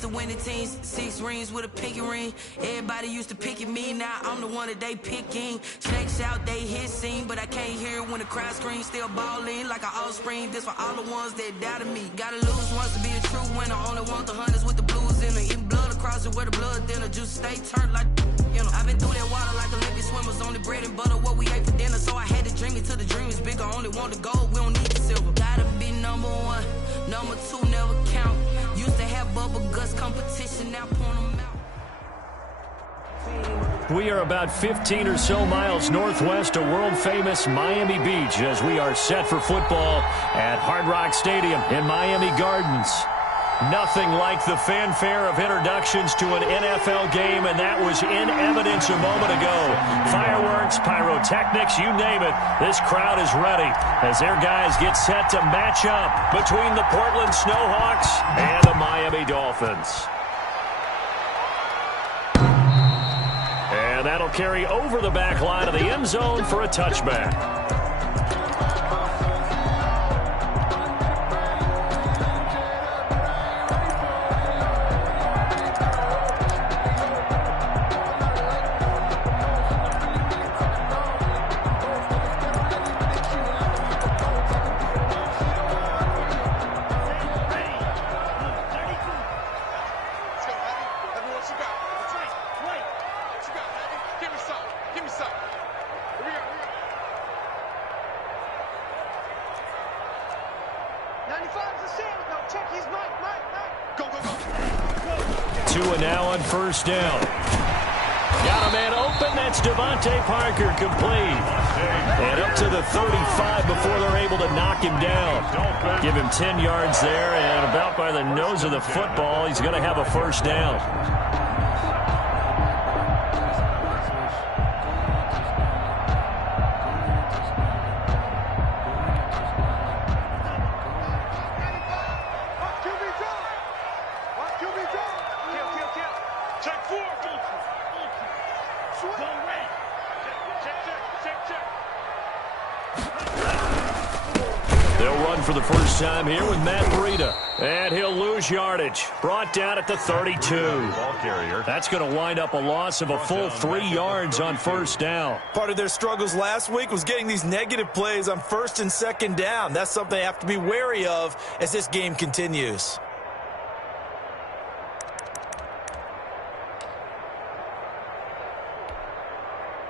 against the winning teams. 6 rings with a pinky ring. Everybody used to pick at me, now I'm the one that they picking. Snakes out, they hit scene, but I can't hear it when the crowd screams. Still balling like an offspring. This for all the ones that doubted me. Gotta lose once to be a true winner. Only want the hunters with the blues in it. Eating blood across it where the blood dinner. Juice stay turned like, you know. I've been through that water like Olympic swimmers. Only bread and butter, what we ate for dinner. So I had to dream it till the dream is bigger. Only want the gold, we don't need the silver. Gotta be number 1, number 2 never count. Used to have bubble guts competition, now point them out. We are about 15 or so miles northwest of world-famous Miami Beach as we are set for football at Hard Rock Stadium in Miami Gardens. Nothing like the fanfare of introductions to an NFL game, and that was in evidence a moment ago. Fireworks, pyrotechnics, you name it. This crowd is ready as their guys get set to match up between the Portland Snowhawks and the Miami Dolphins. And that'll carry over the back line of the end zone for a touchback. First down. Got a man open. That's Devontae Parker, complete. And up to the 35 before they're able to knock him down. Give him 10 yards there, and about by the nose of the football, he's going to have a first down. For the first time here with Matt Breida. And he'll lose yardage. Brought down at the 32. Ball carrier. That's going to wind up a loss of a full 3 yards on first down. Part of their struggles last week was getting these negative plays on first and second down. That's something they have to be wary of as this game continues.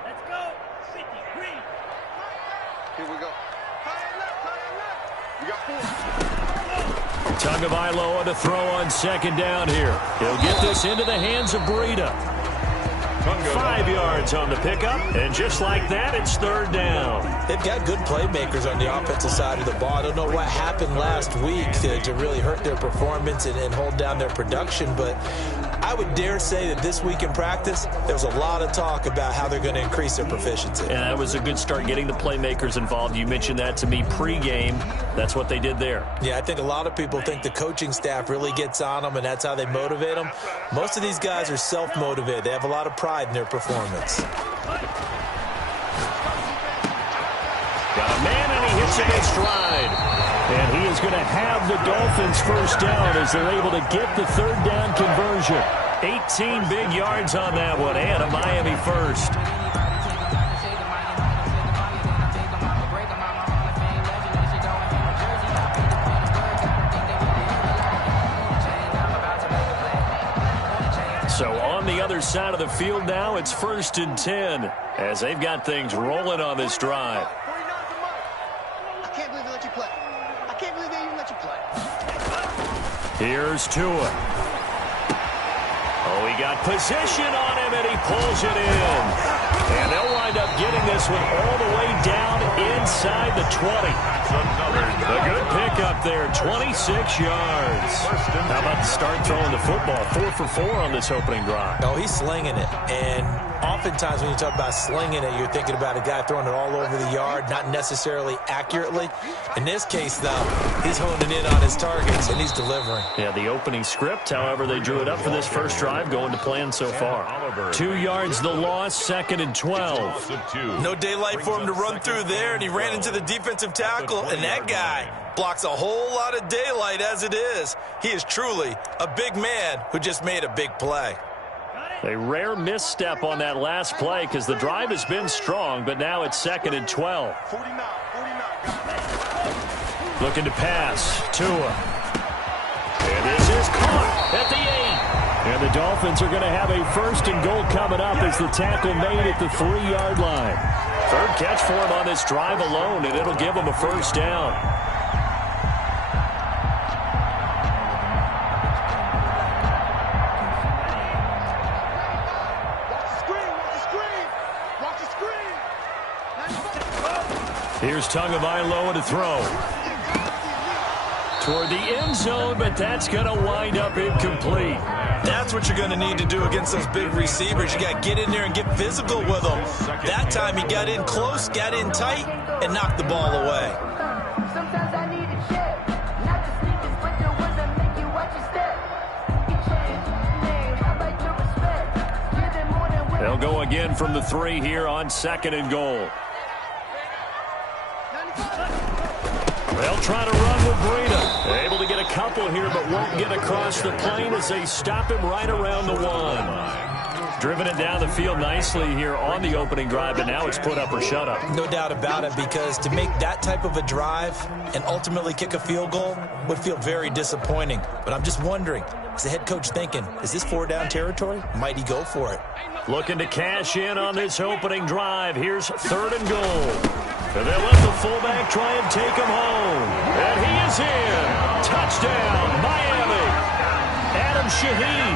Let's go. Here we go. Tagovailoa to throw on second down here. He'll get this into the hands of Breida. 5 yards on the pickup, and just like that, it's third down. They've got good playmakers on the offensive side of the ball. I don't know what happened last week to really hurt their performance and hold down their production, but I would dare say that this week in practice, there was a lot of talk about how they're going to increase their proficiency. And that was a good start getting the playmakers involved. You mentioned that to me pregame. That's what they did there. Yeah, I think a lot of people think the coaching staff really gets on them, and that's how they motivate them. Most of these guys are self-motivated. They have a lot of pride in their performance. Got a man, and he hits it in stride. And he is going to have the Dolphins first down as they're able to get the third down conversion. 18 big yards on that one, and a Miami first. So on the other side of the field now, it's 1st and 10 as they've got things rolling on this drive. Here's Tua. Oh, he got position on him, and he pulls it in. And they'll wind up getting this one all the way down inside the 20. A good pickup there, 26 yards. How about the start throwing the football? 4 for 4 on this opening drive. Oh, he's slinging it. And oftentimes when you talk about slinging it, you're thinking about a guy throwing it all over the yard, not necessarily accurately. In this case, though, he's honing in on his targets, and he's delivering. Yeah, the opening script, however, they drew it up for this first drive, going to plan so far. 2 yards the loss, 2nd and 12. No daylight for him to run through there, and he ran into the defensive tackle, and that guy blocks a whole lot of daylight as it is. He is truly a big man who just made a big play. A rare misstep on that last play because the drive has been strong, but now it's 2nd and 12. Looking to pass. Tua. And this is caught at the 8. And the Dolphins are going to have a 1st and goal coming up as the tackle made at the 3-yard line. 3rd catch for him on this drive alone, and it'll give him a 1st down. Here's Tagovailoa to throw. Toward the end zone, but that's going to wind up incomplete. That's what you're going to need to do against those big receivers. You got to get in there and get physical with them. That time he got in close, got in tight, and knocked the ball away. Sometimes I need a check. Not just sneakers, but the ones that make you watch your step. You change your name. I like your respect. Give them more than what They'll go again from the 3 here on 2nd and goal. They'll try to run with Breida. Able to get a couple here, but won't get across the plane as they stop him right around the 1. Driven it down the field nicely here on the opening drive, but now it's put up or shut up. No doubt about it, because to make that type of a drive and ultimately kick a field goal would feel very disappointing. But I'm just wondering, is the head coach thinking, is this 4-down territory? Might he go for it? Looking to cash in on this opening drive. Here's 3rd and goal. And they'll let the fullback try and take him home. And he is in. Touchdown, Miami. Adam Shaheen,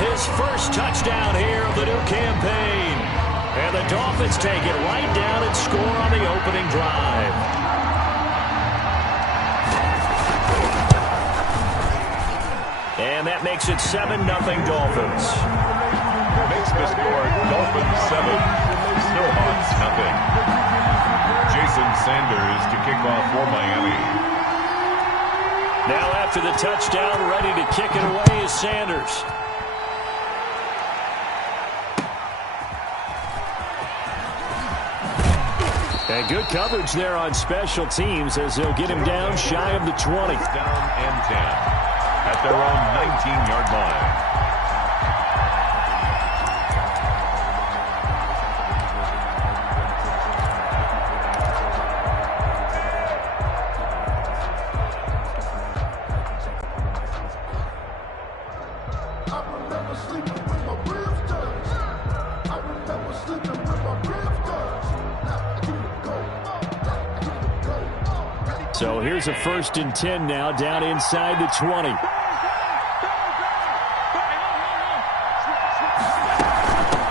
his 1st touchdown here of the new campaign. And the Dolphins take it right down and score on the opening drive. And that makes it 7-0 Dolphins. Makes the score Dolphins 7, Snowhawks nothing. Jason Sanders to kick off for Miami. Now after the touchdown, ready to kick it away is Sanders. And good coverage there on special teams as they'll get him down shy of the 20. Down and 10 at their own 19-yard line. So here's a 1st and 10 now, down inside the 20.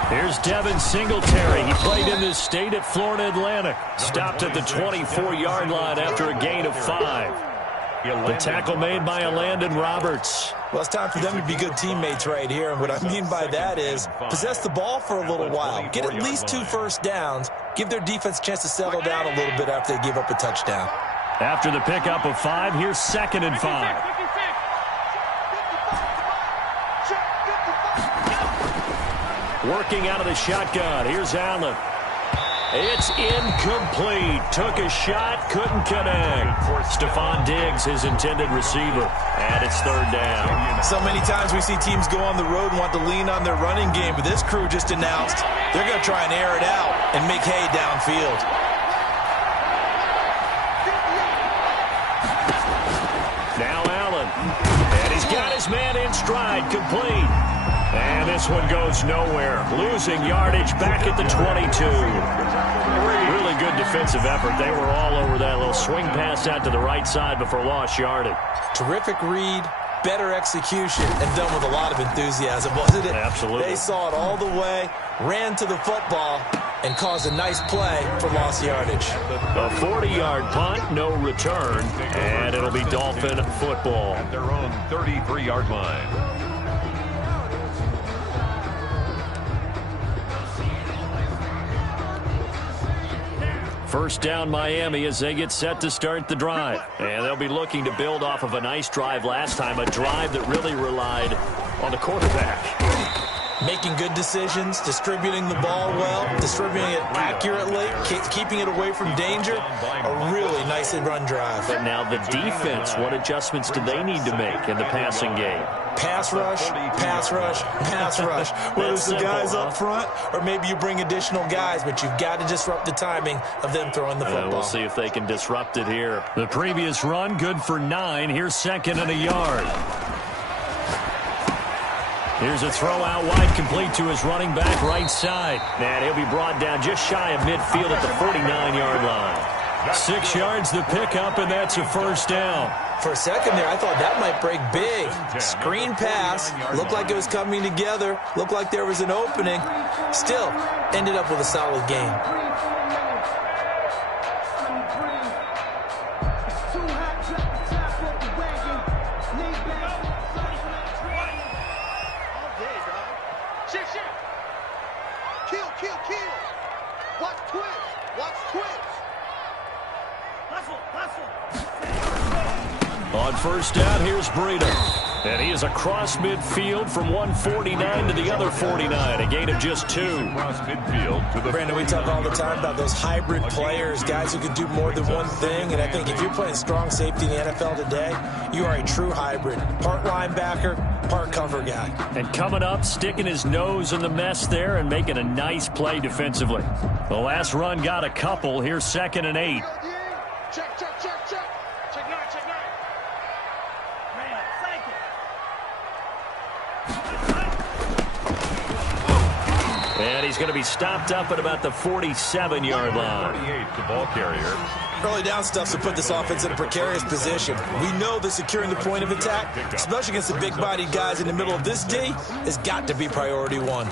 Here's Devin Singletary. He played in this state at Florida Atlantic. Stopped at the 24-yard line after a gain of 5. The tackle made by Landon Roberts. Well, it's time for them to be good teammates right here. And what I mean by that is possess the ball for a little while. Get at least 2 first downs. Give their defense a chance to settle down a little bit after they give up a touchdown. After the pickup of 5, here's 2nd and 5. Working out of the shotgun. Here's Allen. It's incomplete. Took a shot, couldn't connect. Stephon Diggs, his intended receiver. And it's 3rd down. So many times we see teams go on the road and want to lean on their running game, but this crew just announced they're going to try and air it out and make hay downfield. Now Allen. And he's got his man in stride, complete. And this one goes nowhere. Losing yardage back at the 22. Really good defensive effort. They were all over that little swing pass out to the right side before lost yardage. Terrific read, better execution, and done with a lot of enthusiasm, wasn't it? Absolutely. They saw it all the way, ran to the football, and caused a nice play for lost yardage. A 40-yard punt, no return, and it'll be Dolphin football. At their own 33-yard line. First down Miami as they get set to start the drive. And they'll be looking to build off of a nice drive last time, a drive that really relied on the quarterback. Making good decisions, distributing the ball well, distributing it accurately, keeping it away from danger. A really nicely run drive. But now the defense, what adjustments do they need to make in the passing game? Pass rush, pass rush, pass rush. Whether it's the guys up front or maybe you bring additional guys, but you've got to disrupt the timing of them throwing the football. We'll see if they can disrupt it here. The previous run, good for 9. Here's 2nd and a yard. Here's a throw out wide, complete to his running back right side. And he'll be brought down just shy of midfield at the 49-yard line. 6 yards the pickup, and that's a first down. For a second there, I thought that might break big. Screen pass, looked like it was coming together, looked like there was an opening. Still, ended up with a solid game. On first down, here's Breida. And he is across midfield from 149 to the other 49, a gain of just 2. Across midfield to the Brandon, we talk all the time about those hybrid players, guys who can do more than one thing. And I think if you're playing strong safety in the NFL today, you are a true hybrid. Part linebacker, part cover guy. And coming up, sticking his nose in the mess there and making a nice play defensively. The last run got a couple. Here's 2nd and 8. Check, check, check, check. Check 9, check 9. Man, cycle. And he's going to be stopped up at about the 47-yard line. 48, the ball carrier. Early down stuff to put this offense in a precarious position. We know that securing the point of attack, especially against the big-bodied guys in the middle of this D, has got to be priority 1.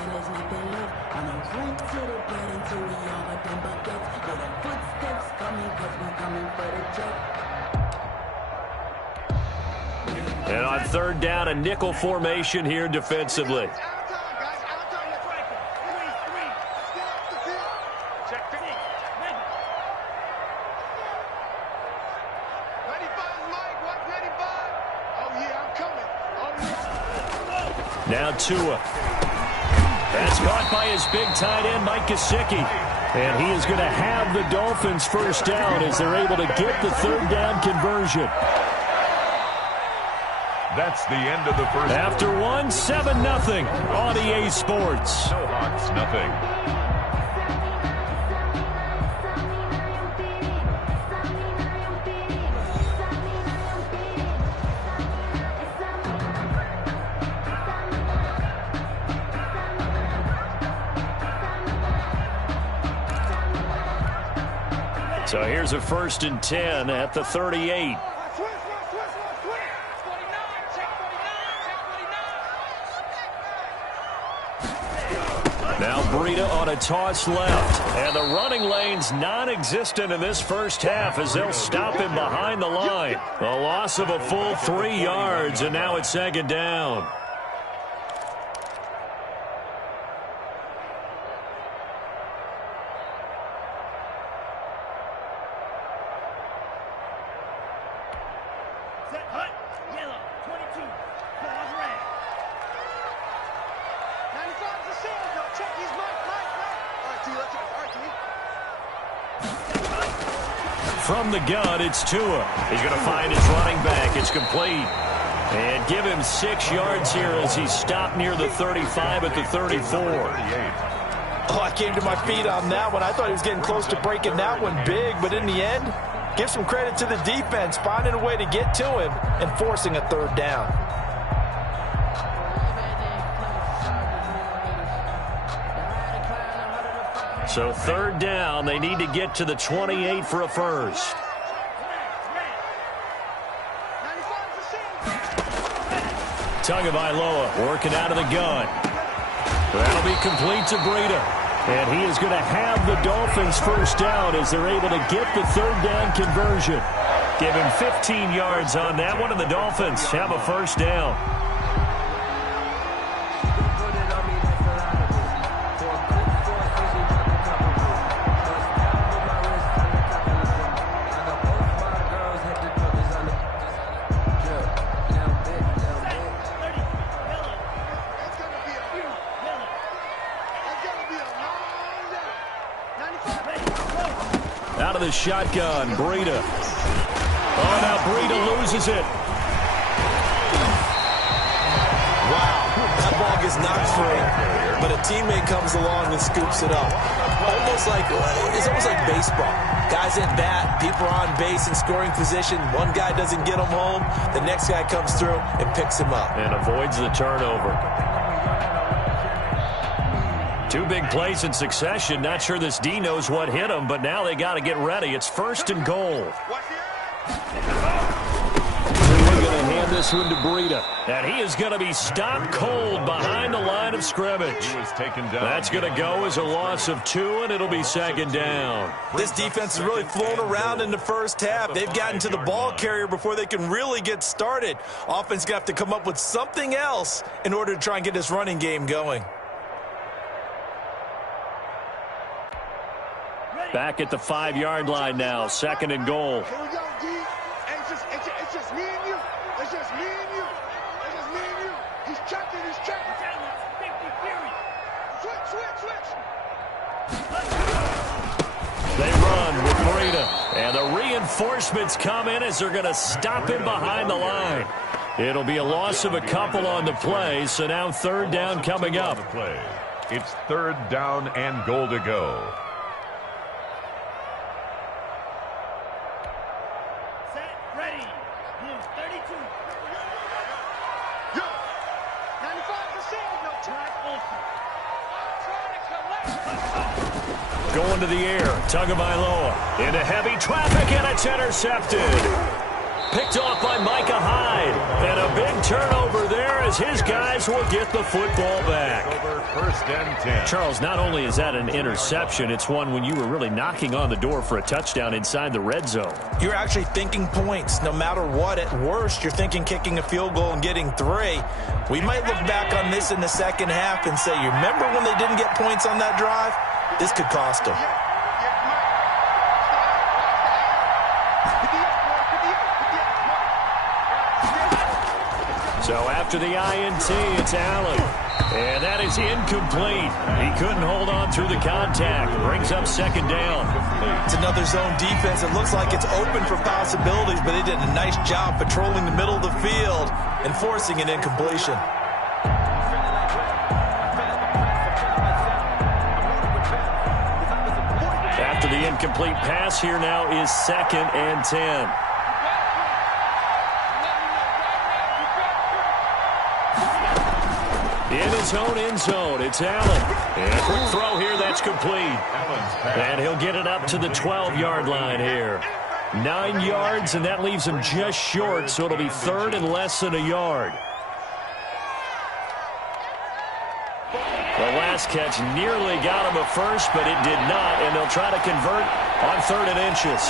And on 3rd down, a nickel formation here defensively. Now Tua. That's caught by his big tight end, Mike Gesicki. And he is going to have the Dolphins first down as they're able to get the 3rd down conversion. That's the end of the first. After 1, 7-0 on EA Sports. Hawks, nothing. So here's a 1st and 10 at the 38. Now Breida on a toss left. And the running lane's non-existent in this first half as they'll stop him behind the line. A loss of a full 3 yards, and now it's 2nd down. From the gun, it's Tua. He's going to find his running back. It's complete. And give him 6 yards here as he's stopped near the 35 at the 34. Oh, I came to my feet on that one. I thought he was getting close to breaking that one big, but in the end, give some credit to the defense, finding a way to get to him and forcing a 3rd down. So 3rd down, they need to get to the 28 for a first. Tagovailoa working out of the gun. That'll be complete to Breida. And he is going to have the Dolphins first down as they're able to get the 3rd down conversion. Give him 15 yards on that one, and the Dolphins have a first down. of the shotgun. Breida. Oh, now Breida loses it. Wow, that ball gets knocked free, but a teammate comes along and scoops it up. It's almost like baseball. Guys at bat, people are on base in scoring position. One guy doesn't get him home. The next guy comes through and picks him up. And avoids the turnover. 2 big plays in succession. Not sure this D knows what hit him, but now they got to get ready. It's 1st and goal. We're going to hand this one to Breida. And he is going to be stopped cold behind the line of scrimmage. He was taken down. That's going to go as a loss of 2, and it'll be 2nd down. This defense has really flown around in the first half. They've gotten to the ball carrier before they can really get started. Offense going to have to come up with something else in order to try and get this running game going. Back at the 5-yard line now, 2nd and goal. Here we go, D. It's just me and you. It's just me and you. It's just me and you. He's checking. Switch. They run with Breida. And the reinforcements come in as they're going to stop him behind the line. It'll be a loss of a couple on the play, so now 3rd down coming up. It's 3rd down and goal to go. Going to the air. Tagovailoa into heavy traffic, and it's intercepted. Picked off by Micah Hyde. And a big turnover there as his guys will get the football back. Over 1st and 10. Charles, not only is that an interception, it's one when you were really knocking on the door for a touchdown inside the red zone. You're actually thinking points. No matter what, at worst, you're thinking kicking a field goal and getting 3. We might look back on this in the second half and say, you remember when they didn't get points on that drive? This could cost them. So after the INT, it's Allen. And that is incomplete. He couldn't hold on through the contact. Brings up 2nd down. It's another zone defense. It looks like it's open for possibilities, but they did a nice job patrolling the middle of the field and forcing an incompletion. After the incomplete pass, here now is 2nd and 10. In his own end zone, it's Allen. And a quick throw here, that's complete. And he'll get it up to the 12-yard line here. 9 yards, and that leaves him just short, so it'll be 3rd and less than a yard. The last catch nearly got him a first, but it did not, and they'll try to convert on 3rd and inches.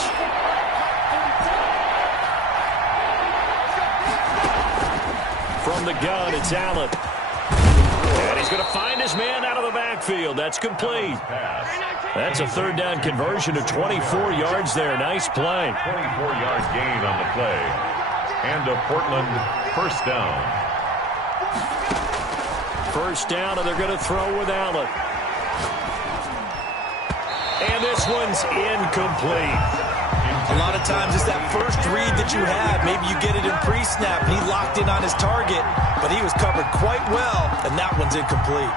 From the gun, it's Allen. And he's going to find his man out of the backfield. That's complete. That's a 3rd down conversion of 24 yards there. Nice play. 24-yard gain on the play. And a Portland 1st down. 1st down, and they're going to throw with Allen. And this one's incomplete. A lot of times it's that first read that you have. Maybe you get it in pre-snap, and he locked in on his target, but he was covered quite well, and that one's incomplete.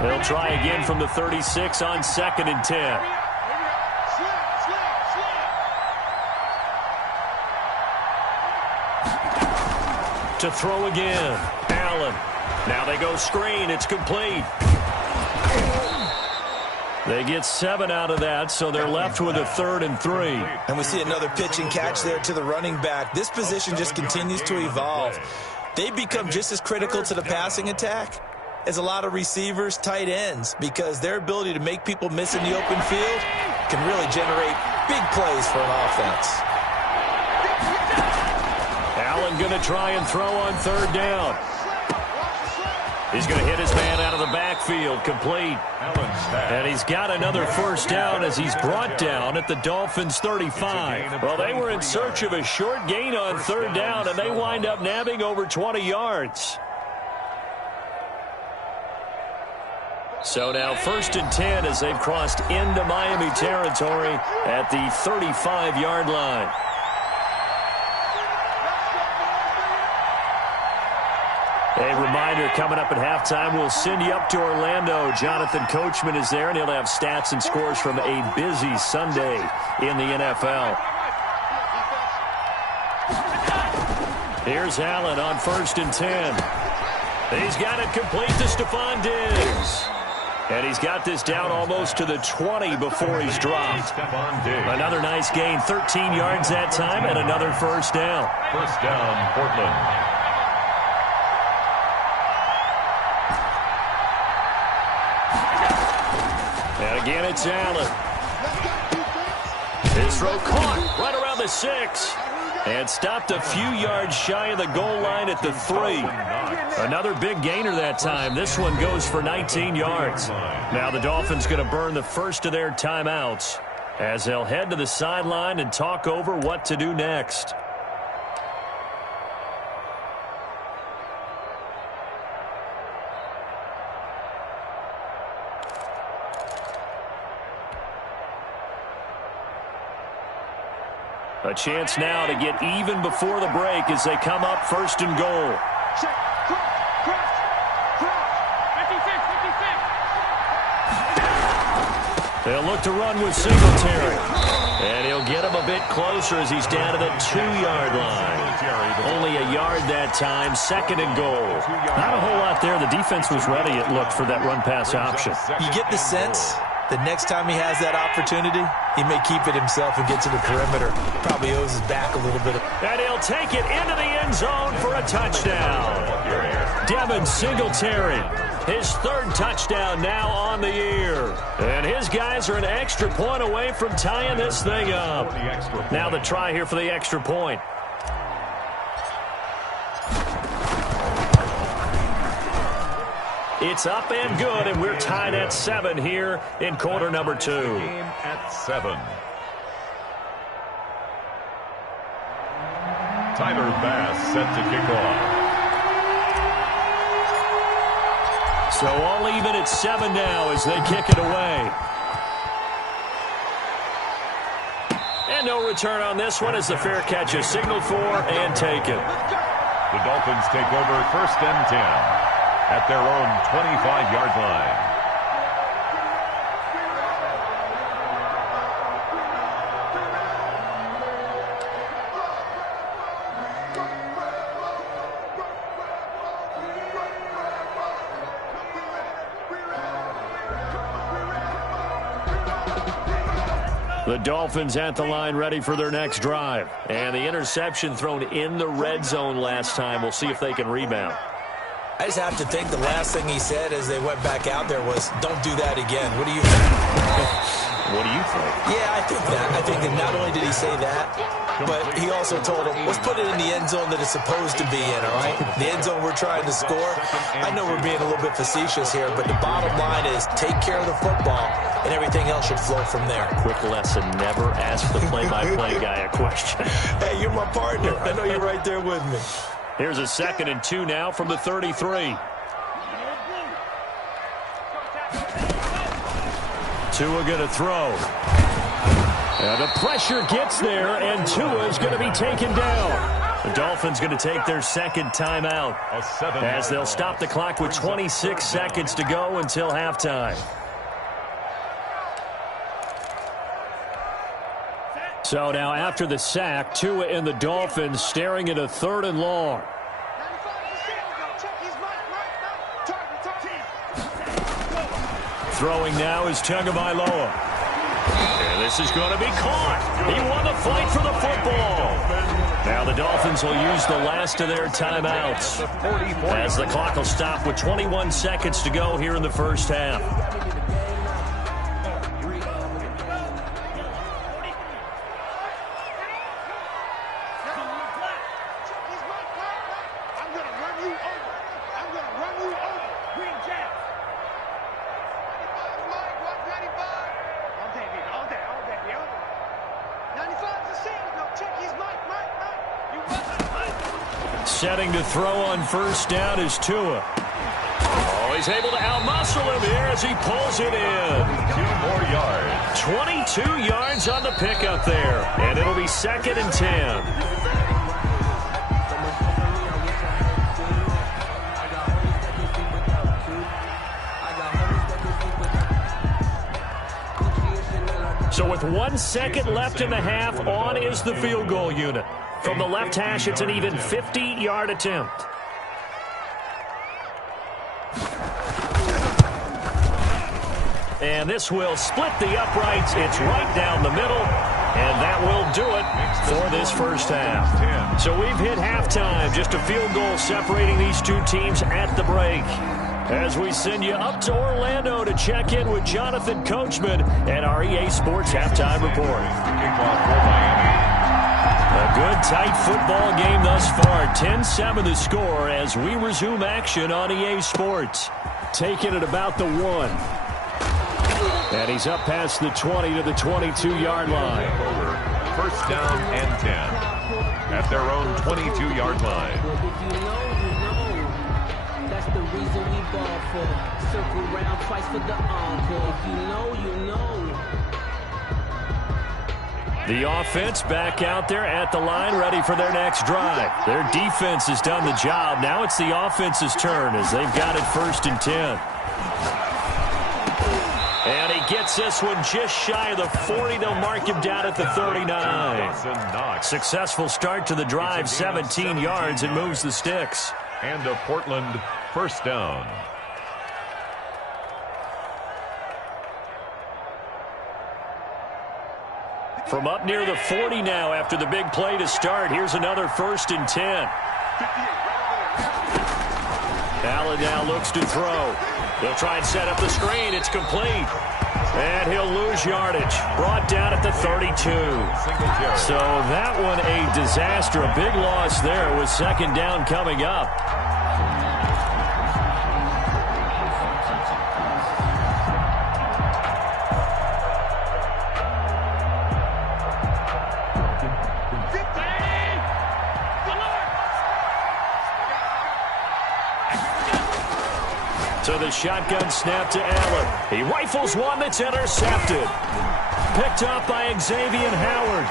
They'll try again from the 36 on 2nd and 10. To throw again. Allen. Now they go screen. It's complete. They get 7 out of that, so they're left with a 3rd and 3. And we see another pitch and catch there to the running back. This position just continues to evolve. They've become just as critical to the passing attack as a lot of receivers, tight ends, because their ability to make people miss in the open field can really generate big plays for an offense. Allen going to try and throw on 3rd down. He's going to hit his man out of the backfield, complete. And he's got another first down as he's brought down at the Dolphins' 35. Well, they were in search of a short gain on third down, and they wind up nabbing over 20 yards. So now 1st and 10 as they've crossed into Miami territory at the 35-yard line. A reminder, coming up at halftime, we'll send you up to Orlando. Jonathan Coachman is there, and he'll have stats and scores from a busy Sunday in the NFL. Here's Allen on 1st and 10. He's got it complete to Stephon Diggs. And he's got this down almost to the 20 before he's dropped. Another nice gain, 13 yards that time, and another first down. First down, Portland. And again, it's Allen. His throw caught right around the 6. And stopped a few yards shy of the goal line at the 3. Another big gainer that time. This one goes for 19 yards. Now the Dolphins going to burn the first of their timeouts as they'll head to the sideline and talk over what to do next. A chance now to get even before the break as they come up 1st and goal. They'll look to run with Singletary. And he'll get him a bit closer as he's down to the 2-yard line. Only a yard that time, 2nd and goal. Not a whole lot there. The defense was ready, it looked, for that run-pass option. You get the sense the next time he has that opportunity, he may keep it himself and get to the perimeter. Probably owes his back a little bit. And he'll take it into the end zone for a touchdown. Devin Singletary, his 3rd touchdown now on the year. And his guys are an extra point away from tying this thing up. Now the try here for the extra point. It's up and good, and we're tied at 7 here in quarter number 2. Game at 7. Tyler Bass set to kick off. So all even at 7 now as they kick it away. And no return on this one as the fair catch is signaled for and taken. The Dolphins take over 1st and 10. At their own 25-yard line. The Dolphins at the line ready for their next drive. And the interception thrown in the red zone last time. We'll see if they can rebound. I just have to think the last thing he said as they went back out there was, don't do that again. What do you think? What do you think? Yeah, I think that. I think that not only did he say that, but he also told him, let's put it in the end zone that it's supposed to be in, all right? The end zone we're trying to score. I know we're being a little bit facetious here, but the bottom line is take care of the football, and everything else should flow from there. Quick lesson, never ask the play-by-play guy a question. Hey, you're my partner. I know you're right there with me. Here's a 2nd and 2 now from the 33. Tua going to throw. And the pressure gets there, and Tua is going to be taken down. The Dolphins going to take their 2nd timeout as they'll stop the clock with 26 seconds to go until halftime. So now after the sack, Tua and the Dolphins staring at a 3rd and long. Throwing now is Tagovailoa. And this is going to be caught. He won the fight for the football. Now the Dolphins will use the last of their timeouts as the clock will stop with 21 seconds to go here in the first half. Setting to throw on first down is Tua. Oh, he's able to outmuscle him here as he pulls it in. 2 more yards. 22 yards on the pickup there. And it'll be 2nd and 10. So with 1 second left in the half, on is the field goal unit. From the left hash, it's an even 50-yard attempt. And this will split the uprights. It's right down the middle. And that will do it for this first half. So we've hit halftime. Just a field goal separating these two teams at the break. As we send you up to Orlando to check in with Jonathan Coachman and our EA Sports Halftime Report. A good, tight football game thus far. 10-7 the score as we resume action on EA Sports. Taking it about the 1. And he's up past the 20 to the 22-yard line. First down and 10 at their own 22-yard line. That's the reason we ball for. Circle round twice for the encore. If you know, you know. The offense back out there at the line, ready for their next drive. Their defense has done the job. Now it's the offense's turn as they've got it 1st and 10. And he gets this one just shy of the 40. They'll mark him down at the 39. Successful start to the drive, 17 yards, and moves the sticks. And a Portland first down. From up near the 40 now after the big play to start. Here's another 1st and 10. Allen now looks to throw. They'll try and set up the screen. It's complete. And he'll lose yardage. Brought down at the 32. So that one a disaster. A big loss there with 2nd down coming up. So the shotgun snap to Allen. He rifles one that's intercepted. Picked up by Xavier Howard.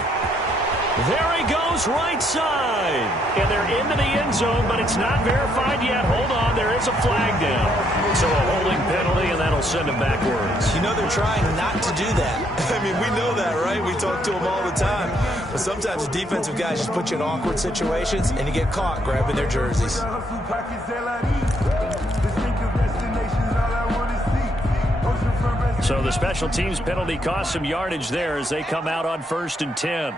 There he goes right side. And they're into the end zone, but it's not verified yet. Hold on, there is a flag down. So a holding penalty, and that'll send him backwards. You know they're trying not to do that. I mean, we know that, right? We talk to them all the time. But sometimes the defensive guys just put you in awkward situations, and you get caught grabbing their jerseys. So the special teams penalty cost some yardage there as they come out on 1st and 10.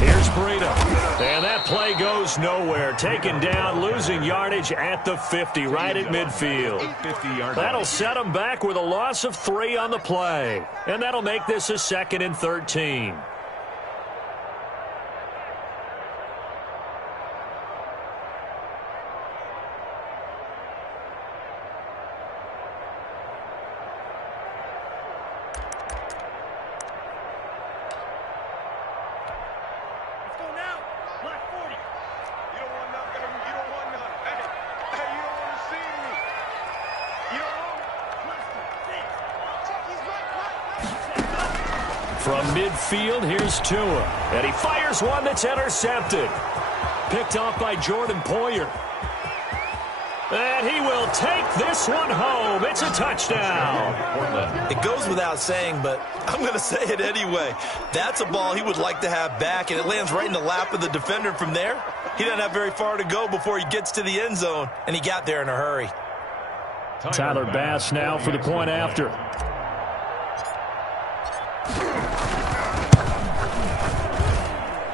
Here's Breida. And that play goes nowhere. Taken down, losing yardage at the 50, right at midfield. That'll set them back with a loss of 3 on the play. And that'll make this a 2nd and 13. From midfield, here's Tua. And he fires one that's intercepted. Picked off by Jordan Poyer. And he will take this one home. It's a touchdown. It goes without saying, but I'm going to say it anyway. That's a ball he would like to have back, and it lands right in the lap of the defender from there. He doesn't have very far to go before he gets to the end zone, and he got there in a hurry. Tyler Bass now for the point after.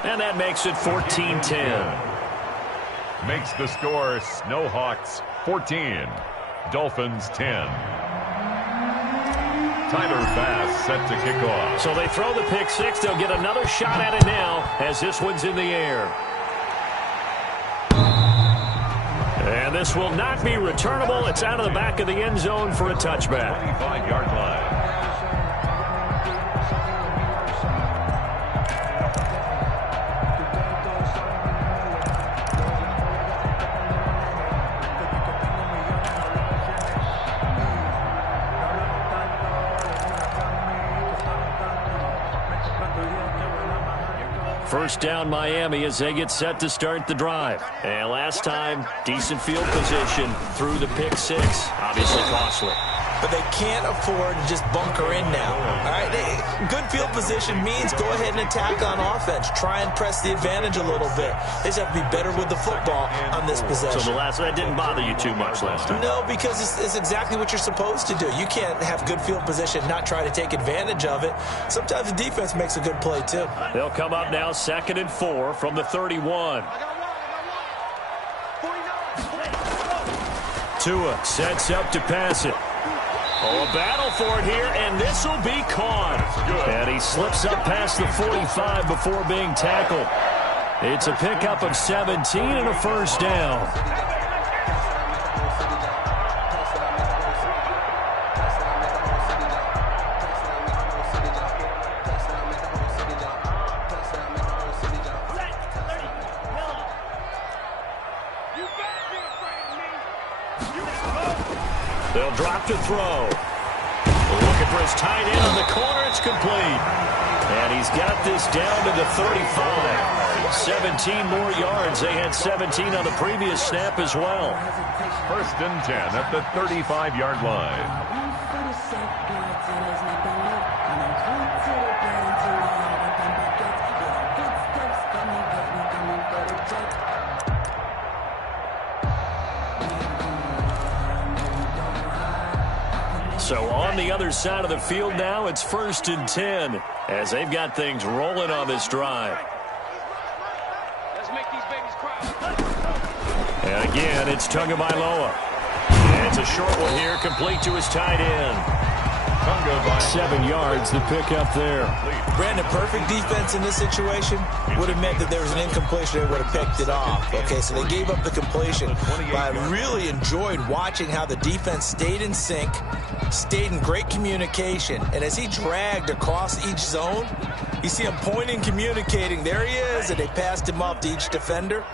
And that makes it 14-10. Makes the score Snowhawks 14, Dolphins 10. Tyler Bass set to kick off. So they throw the pick six. They'll get another shot at it now as this one's in the air. And this will not be returnable. It's out of the back of the end zone for a touchback. 25-yard line. First down Miami as they get set to start the drive. And last time, decent field position through the pick six. Obviously costly. But they can't afford to just bunker in now. All right, good field position means go ahead and attack on offense. Try and press the advantage a little bit. They just have to be better with the football on this possession. So that didn't bother you too much last time? No, because it's exactly what you're supposed to do. You can't have good field position, not try to take advantage of it. Sometimes the defense makes a good play, too. They'll come up now 2nd and 4 from the 31. Tua sets up to pass it. Oh, a battle for it here, and this will be caught. And he slips up past the 45 before being tackled. It's a pickup of 17 and a first down. They'll drop to throw. Looking for his tight end on the corner. It's complete. And he's got this down to the 35. 17 more yards. They had 17 on the previous snap as well. 1st and 10 at the 35-yard line. So on the other side of the field now, it's 1st and 10 as they've got things rolling on this drive. Let's make these babies cry. And again, it's Tagovailoa. And it's a short one here, complete to his tight end. 7 yards, the pickup there. Brandon, perfect defense in this situation would have meant that there was an incompletion. They would have picked it off. Okay, so they gave up the completion. But I really enjoyed watching how the defense stayed in sync, stayed in great communication. And as he dragged across each zone, you see him pointing, communicating. There he is, and they passed him off to each defender.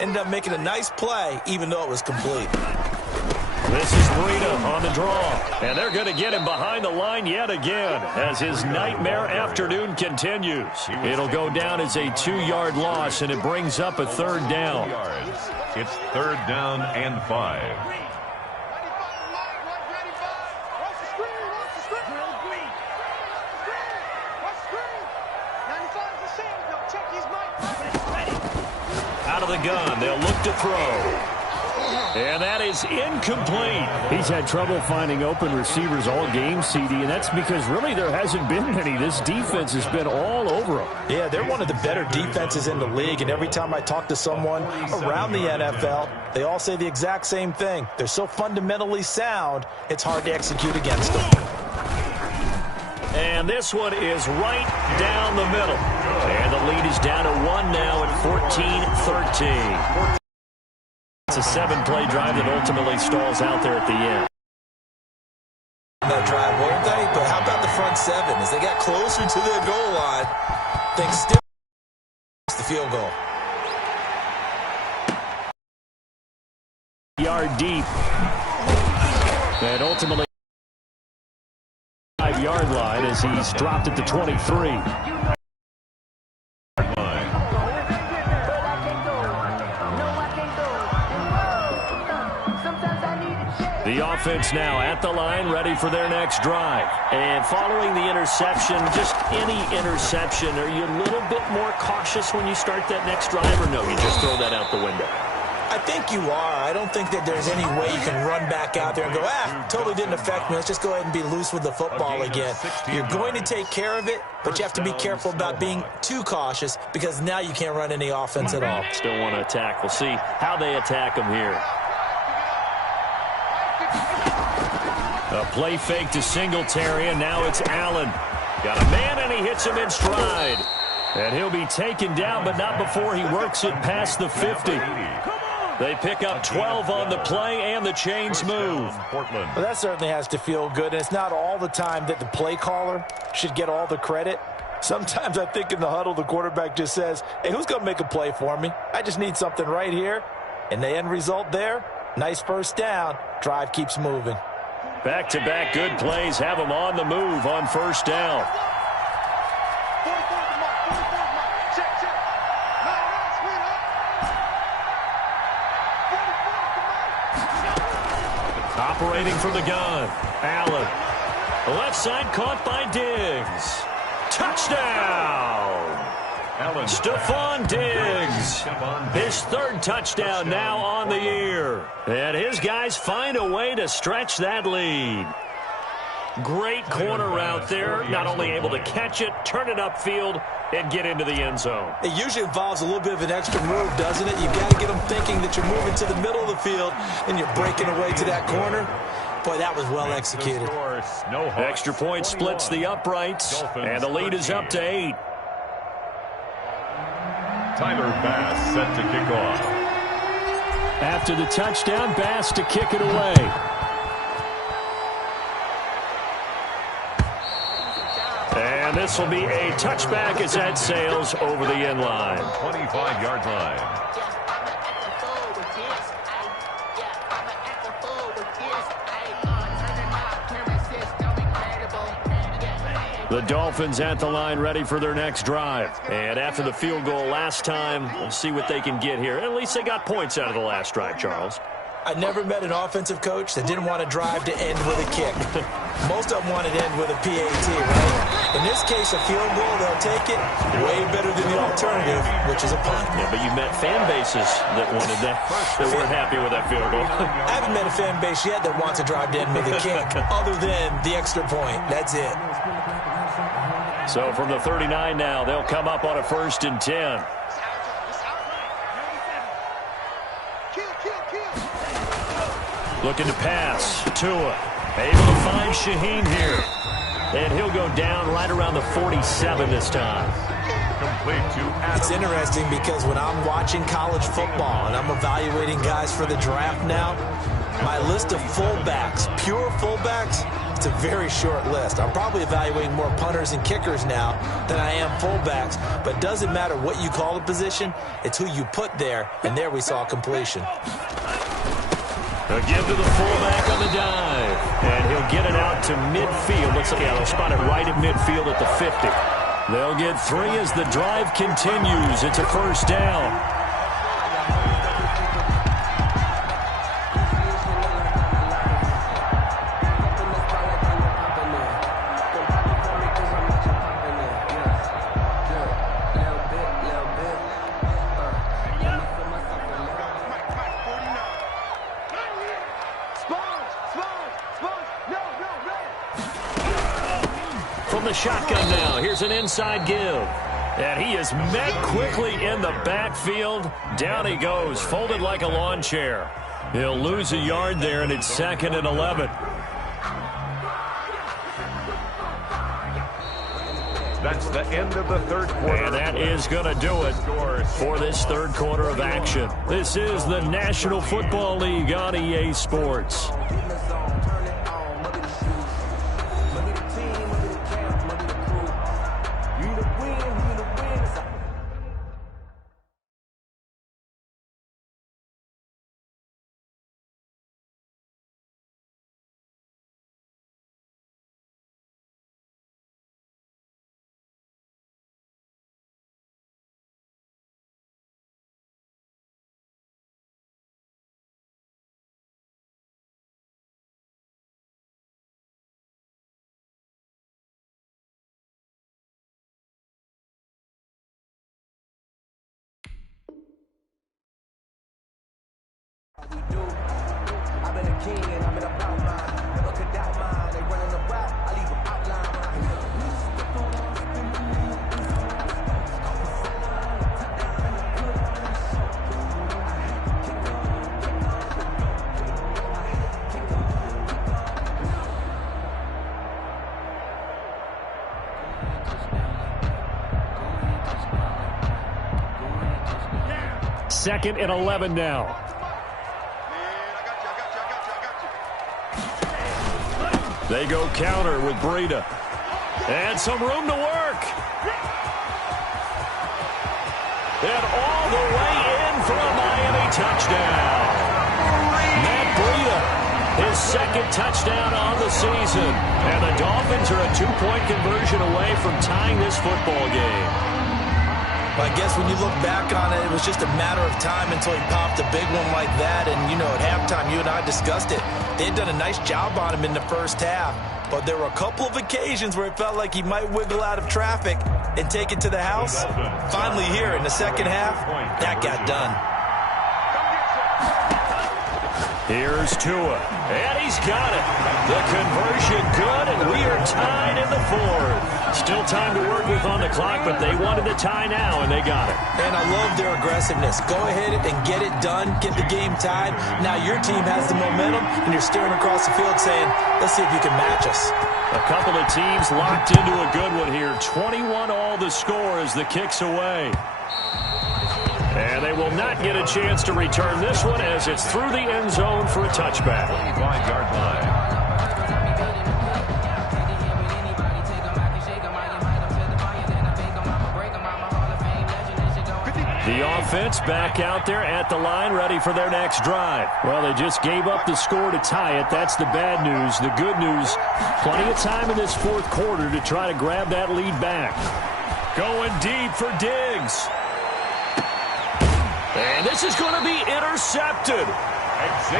Ended up making a nice play, even though it was complete. This is Breida on the draw. And they're going to get him behind the line yet again as his nightmare afternoon continues. It'll go down as a 2-yard loss, and it brings up a 3rd down. It's 3rd down and 5. Out of the gun, they'll look to throw. And that is incomplete. He's had trouble finding open receivers all game, CD, and that's because really there hasn't been many. This defense has been all over them. Yeah, they're one of the better defenses in the league, and every time I talk to someone around the NFL, they all say the exact same thing. They're so fundamentally sound, it's hard to execute against them. And this one is right down the middle. And the lead is down to 1 now at 14-13. It's a 7-play drive that ultimately stalls out there at the end. That drive, weren't they? But how about the front 7? As they got closer to their goal line, things still the field goal. Yard deep. And ultimately 5-yard line as he's dropped at the 23. The offense now at the line, ready for their next drive. And following the interception, just any interception, are you a little bit more cautious when you start that next drive, or no, you just throw that out the window? I think you are. I don't think that there's any way you can run back out there and go, totally didn't affect me. Let's just go ahead and be loose with the football again. You're going to take care of it, but you have to be careful about being too cautious because now you can't run any offense at all. Still want to attack. We'll see how they attack them here. A play fake to Singletary, and now it's Allen. Got a man, and he hits him in stride. And he'll be taken down, but not before he works it past the 50. They pick up 12 on the play, and the chains move. Well, that certainly has to feel good, and it's not all the time that the play caller should get all the credit. Sometimes I think in the huddle, the quarterback just says, hey, who's going to make a play for me? I just need something right here. And the end result there, nice first down. Drive keeps moving. Back-to-back good plays have them on the move on first down. Check. Operating from the gun. Allen. Left side caught by Diggs. Touchdown! Stephon Diggs. His third touchdown now on the year. And his guys find a way to stretch that lead. Great corner route there. Not only able to catch it, turn it upfield, and get into the end zone. It usually involves a little bit of an extra move, doesn't it? You've got to get them thinking that you're moving to the middle of the field and you're breaking away to that corner. Boy, that was well executed. Extra point splits the uprights, and the lead is up to 8. Tyler Bass set to kick off. After the touchdown, Bass to kick it away. And this will be a touchback as that sails over the end line. 25-yard line. The Dolphins at the line ready for their next drive. And after the field goal last time, we'll see what they can get here. At least they got points out of the last drive, Charles. I never met an offensive coach that didn't want to drive to end with a kick. Most of them wanted to end with a PAT, right? In this case, a field goal, they'll take it. Way better than the alternative, which is a punt. Yeah, but you met fan bases that wanted that, that weren't happy with that field goal. I haven't met a fan base yet that wants to drive to end with a kick, other than the extra point. That's it. So from the 39 now, they'll come up on a 1st and 10. Looking to pass. Tua able to find Shaheen here. And he'll go down right around the 47 this time. Complete to Adam. It's interesting because when I'm watching college football and I'm evaluating guys for the draft now, my list of fullbacks, pure fullbacks, it's a very short list. I'm probably evaluating more punters and kickers now than I am fullbacks, but it doesn't matter what you call the position, it's who you put there, and there we saw completion. Again to the fullback on the dive. And he'll get it out to midfield. Looks like they'll spot it right at midfield at the 50. They'll get 3 as the drive continues. It's a 1st down. Shotgun now. Here's an inside give. And he is met quickly in the backfield. Down he goes, folded like a lawn chair. He'll lose a yard there, and it's 2nd and 11. That's the end of the third quarter. And that is going to do it for this third quarter of action. This is the National Football League on EA Sports. I've been a king and I'm in about mine. Never could doubt mine. They running the route. I leave an outline. Second and 11 now. They go counter with Breida. And some room to work. And all the way in for a Miami touchdown. Matt Breida, his 2nd touchdown on the season. And the Dolphins are a 2-point conversion away from tying this football game. I guess when you look back on it, it was just a matter of time until he popped a big one like that. And, you know, at halftime, you and I discussed it. They had done a nice job on him in the first half. But there were a couple of occasions where it felt like he might wiggle out of traffic and take it to the house. Finally here in the second half, that got done. Here's Tua, and he's got it. The conversion good, and we are tied in the fourth. Still time to work with on the clock, but they wanted the tie now, and they got it. And I love their aggressiveness. Go ahead and get it done, get the game tied. Now your team has the momentum, and you're staring across the field saying, let's see if you can match us. A couple of teams locked into a good one here. 21 all the score as the kick's away. And they will not get a chance to return this one as it's through the end zone for a touchback. 25-yard line. The offense back out there at the line, ready for their next drive. Well, they just gave up the score to tie it. That's the bad news. The good news, plenty of time in this fourth quarter to try to grab that lead back. Going deep for Diggs. And this is going to be intercepted.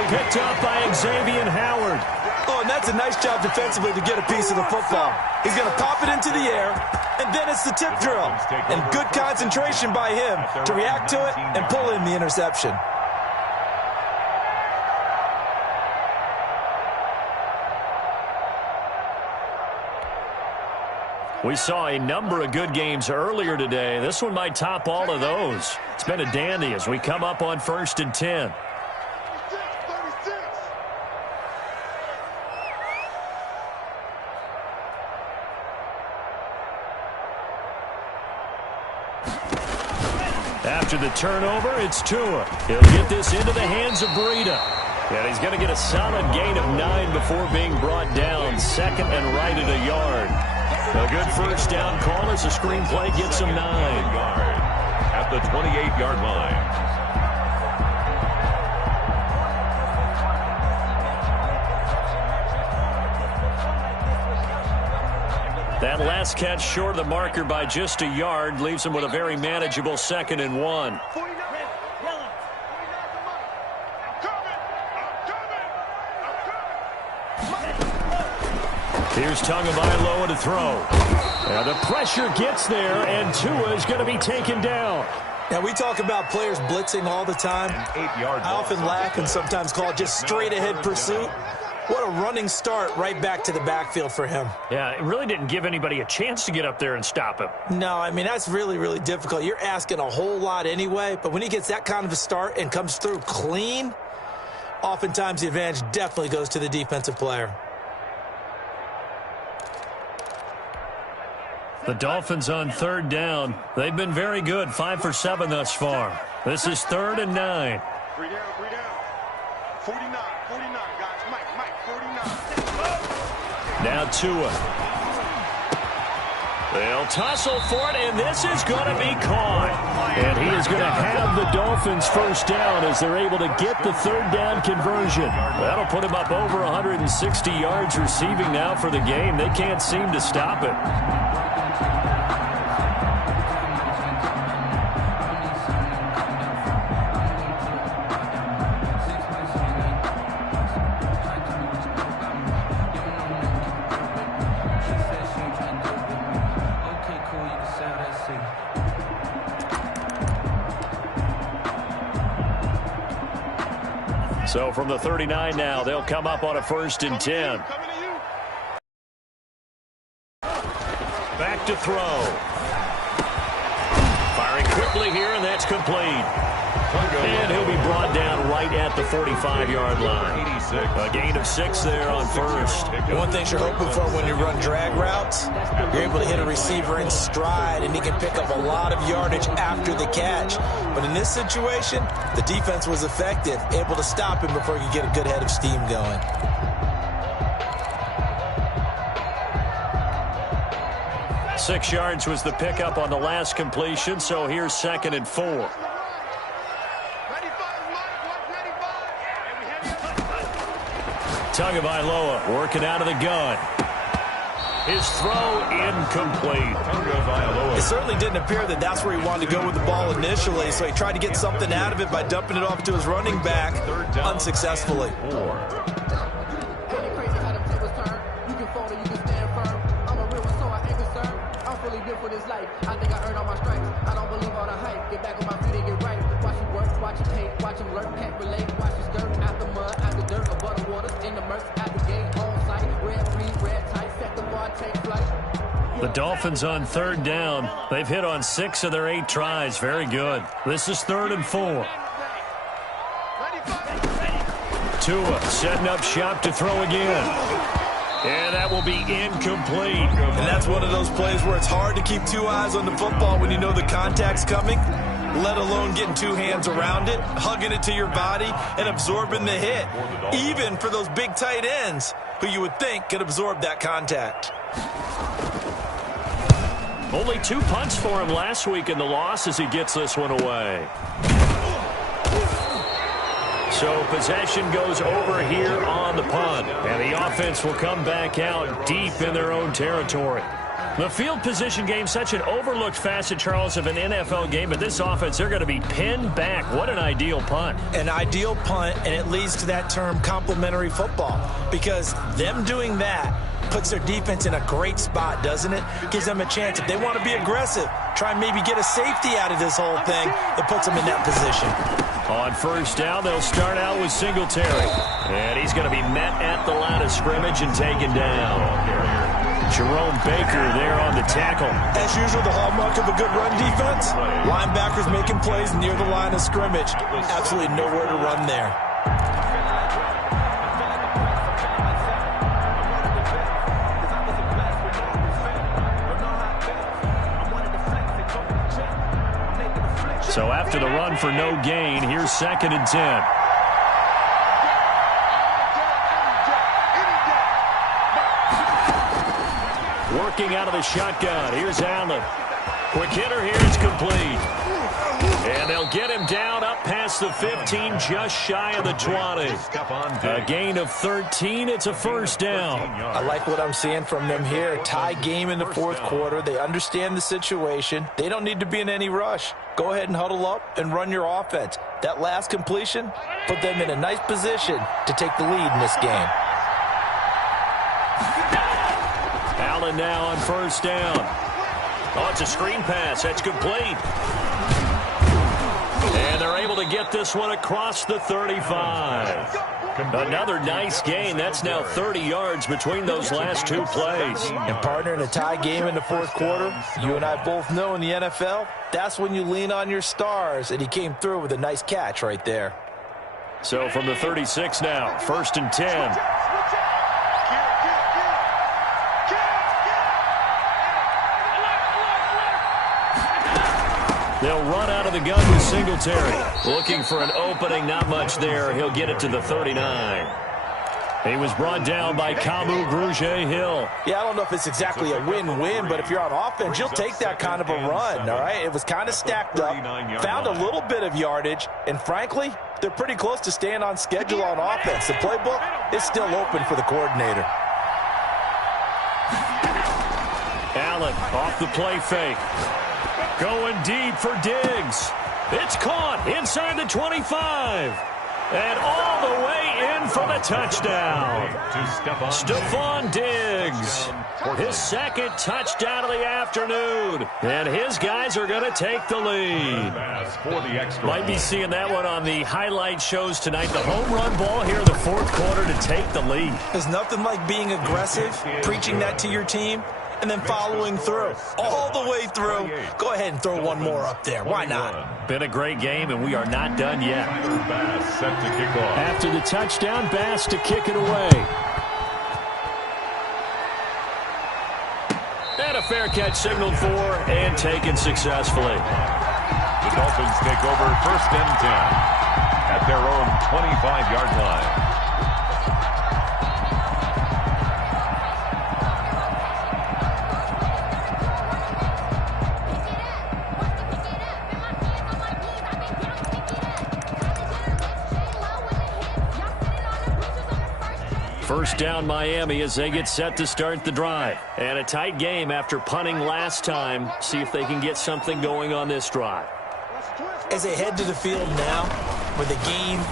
Picked up by Xavier Howard. Oh, and that's a nice job defensively to get a piece of the football. He's going to pop it into the air, and then it's the tip drill. And good concentration by him to react to it and pull in the interception. We saw a number of good games earlier today. This one might top all of those. It's been a dandy as we come up on 1st and 10. After the turnover, it's Tua. He'll get this into the hands of Breida. And he's going to get a solid gain of 9 before being brought down. Second and right at a yard. A good first down call as the screenplay gets him 9. At the 28-yard line. That last catch short of the marker by just a yard leaves him with a very manageable 2nd and 1. Here's Tagovailoa to throw. The pressure gets there, and Tua is going to be taken down. Now, we talk about players blitzing all the time. 8-yard I often laugh and sometimes call it just straight-ahead pursuit. What a running start right back to the backfield for him. Yeah, it really didn't give anybody a chance to get up there and stop him. No, I mean, that's really, really difficult. You're asking a whole lot anyway, but when he gets that kind of a start and comes through clean, oftentimes the advantage definitely goes to the defensive player. The Dolphins on 3rd down. They've been very good, 5 for 7 thus far. This is 3rd and 9. 3 down. 49, guys. Mike, 49. Now Tua. They'll tussle for it, and this is going to be caught. And he is going to have the Dolphins first down as they're able to get the 3rd down conversion. That'll put him up over 160 yards receiving now for the game. They can't seem to stop it. So from the 39 now, they'll come up on a 1st and 10. Back to throw. Firing quickly here, and that's complete. And he'll be brought down right at the 45-yard line. A gain of 6 there on first. One thing you're hoping for when you run drag routes, you're able to hit a receiver in stride, and he can pick up a lot of yardage after the catch. But in this situation, the defense was effective, able to stop him before he could get a good head of steam going. Six yards was the pickup on the last completion, so here's 2nd and 4. Tagovailoa working out of the gun. His throw incomplete. It certainly didn't appear that that's where he wanted to go with the ball initially, so he tried to get something out of it by dumping it off to his running back unsuccessfully. For this life, I think I earned all my stripes. I don't believe all the hype. Get back on my feet and get right. Watch him work, watch him hate, watch him lurk, can't relate. Watch his skirt out the mud, out the dirt, above the waters, in the murks, at the gate, on sight. Red free, red tight, set the bar, take flight. The Dolphins on third down. They've hit on 6 of their 8 tries. Very good. This is 3rd and 4. Tua setting up shop to throw again. And that will be incomplete. And that's one of those plays where it's hard to keep 2 eyes on the football when you know the contact's coming, let alone getting 2 hands around it, hugging it to your body, and absorbing the hit, even for those big tight ends who you would think could absorb that contact. Only 2 punts for him last week in the loss as he gets this one away. So possession goes over here on the punt. And the offense will come back out deep in their own territory. The field position game, such an overlooked facet, Charles, of an NFL game. But this offense, they're going to be pinned back. What an ideal punt. An ideal punt, and it leads to that term complementary football. Because them doing that puts their defense in a great spot, doesn't it? Gives them a chance. If they want to be aggressive, try and maybe get a safety out of this whole thing, it puts them in that position. On first down, they'll start out with Singletary. And he's going to be met at the line of scrimmage and taken down. Jerome Baker there on the tackle. As usual, the hallmark of a good run defense. Linebackers making plays near the line of scrimmage. Absolutely nowhere to run there. So after the run for no gain, here's 2nd and 10. Working out of the shotgun. Here's Allen. Quick hitter here. It's complete. And they'll get him down up past the 15, just shy of the 20. A gain of 13. It's a first down. I like what I'm seeing from them here. Tie game in the 4th quarter. They understand the situation. They don't need to be in any rush. Go ahead and huddle up and run your offense. That last completion put them in a nice position to take the lead in this game. Allen now on first down. Oh, it's a screen pass. That's complete. And they're able to get this one across the 35. Another nice gain. That's now 30 yards between those last 2 plays. And partner, in a tie game in the 4th quarter, you and I both know in the NFL, that's when you lean on your stars, and he came through with a nice catch right there. So from the 36 now, 1st and 10. They'll run out of the gun with Singletary. Looking for an opening, not much there. He'll get it to the 39. He was brought down by Kamu Grugier-Hill. Yeah, I don't know if it's exactly a win-win, but if you're on offense, you'll take that kind of a run, all right? It was kind of stacked up, found a little bit of yardage, and frankly, they're pretty close to staying on schedule on offense. The playbook is still open for the coordinator. Allen off the play fake. Going deep for Diggs. It's caught inside the 25. And all the way in for the touchdown. Stephon Diggs. His 2nd touchdown of the afternoon. And his guys are going to take the lead. Might be seeing that one on the highlight shows tonight. The home run ball here in the 4th quarter to take the lead. There's nothing like being aggressive, preaching that to your team, and then following through, all the way through. Go ahead and throw one more up there. Why not? Been a great game, and we are not done yet. Bass set to kick off. After the touchdown, Bass to kick it away. And a fair catch signaled for and taken successfully. The Dolphins take over 1st and 10 at their own 25-yard line. First down Miami as they get set to start the drive. And a tight game after punting last time. See if they can get something going on this drive. As they head to the field now, with the game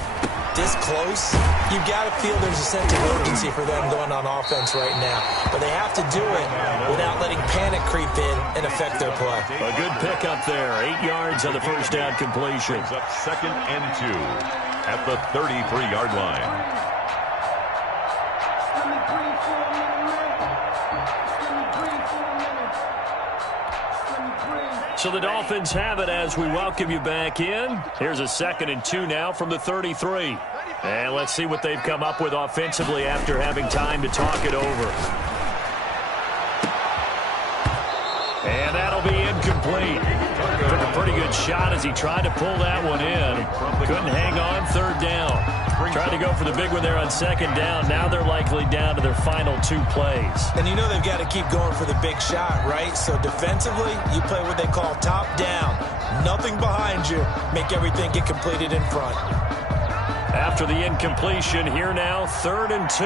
this close, you got to feel there's a sense of urgency for them going on offense right now. But they have to do it without letting panic creep in and affect their play. A good pickup there. 8 yards on the first down completion. Brings up 2nd and 2 at the 33-yard line. So the Dolphins have it as we welcome you back in. Here's a 2nd and 2 now from the 33. And let's see what they've come up with offensively after having time to talk it over. And that'll be incomplete. Took a pretty good shot as he tried to pull that one in. Couldn't hang on, 3rd down. Tried to go for the big one there on 2nd down. Now they're likely down to their final 2 plays. And you know they've got to keep going for the big shot, right? So defensively, you play what they call top down. Nothing behind you. Make everything get completed in front. After the incompletion, here now, 3rd and 2.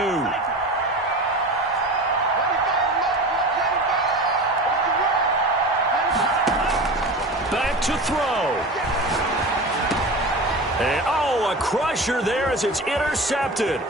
Back to throw. And, a crusher there as it's intercepted.